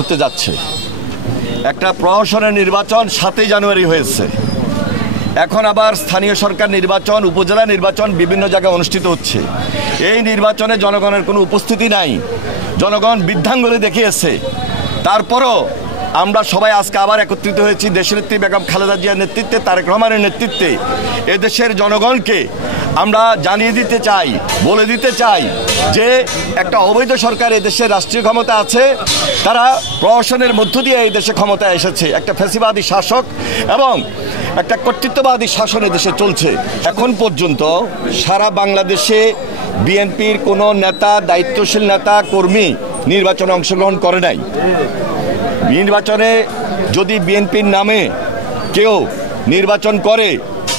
হতে যাচ্ছে একটা প্রহসনের নির্বাচন 7 জানুয়ারি হয়েছে। এখন আবার স্থানীয় সরকার নির্বাচন, উপজেলা নির্বাচন বিভিন্ন জায়গায় অনুষ্ঠিত হচ্ছে। এই নির্বাচনে জনগণের কোনো উপস্থিতি নাই, জনগণ বৃদ্ধাঙ্গুলি দেখিয়েছে। তারপরও আমরা সবাই আজকে আবার একত্রিত হয়েছি দেশনেত্রী বেগম খালেদা জিয়ার নেতৃত্বে, তারেক রহমানের নেতৃত্বে। এদেশের জনগণকে আমরা জানিয়ে দিতে চাই, বলে দিতে চাই যে একটা অবৈধ সরকার এদেশের রাষ্ট্রীয় ক্ষমতা আছে, তারা প্রহসনের মধ্য দিয়ে এই দেশে ক্ষমতায় এসেছে। একটা ফ্যাসিবাদী শাসক এবং একটা কর্তৃত্ববাদী শাসন এদেশে চলছে। এখন পর্যন্ত সারা বাংলাদেশে বিএনপির কোনো নেতা, দায়িত্বশীল নেতা, কর্মী নির্বাচনে অংশগ্রহণ করে নাই। নির্বাচনে যদি বিএনপির নামে কেউ নির্বাচন করে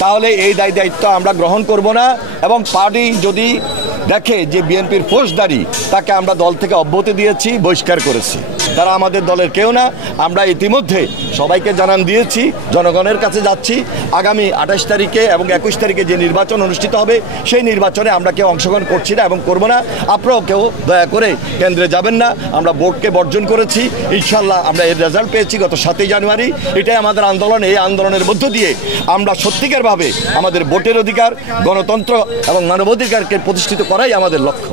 তাহলে এই দায়িত্ব আমরা গ্রহণ করব না, এবং পার্টি যদি দেখে যে বিএনপির ফৌজদারি, তাকে আমরা দল থেকে অব্যাহতি দিয়েছি, বহিষ্কার করেছি। তারা আমাদের দলের কেউ না। আমরা ইতিমধ্যে সবাইকে জানান দিয়েছি, জনগণের কাছে যাচ্ছি। আগামী 28 তারিখে এবং 21 তারিখে যে নির্বাচন অনুষ্ঠিত হবে সেই নির্বাচনে আমরা কেউ অংশগ্রহণ করছি না এবং করব না। আপনারাও কেউ দয়া করে কেন্দ্রে যাবেন না। আমরা ভোটকে বর্জন করেছি, ইনশাল্লাহ আমরা এর রেজাল্ট পেয়েছি গত 7 জানুয়ারি। এটাই আমাদের আন্দোলন। এই আন্দোলনের মধ্য দিয়ে আমরা সত্যিকারভাবে আমাদের ভোটের অধিকার, গণতন্ত্র এবং মানবাধিকারকে প্রতিষ্ঠিত করাই আমাদের লক্ষ্য।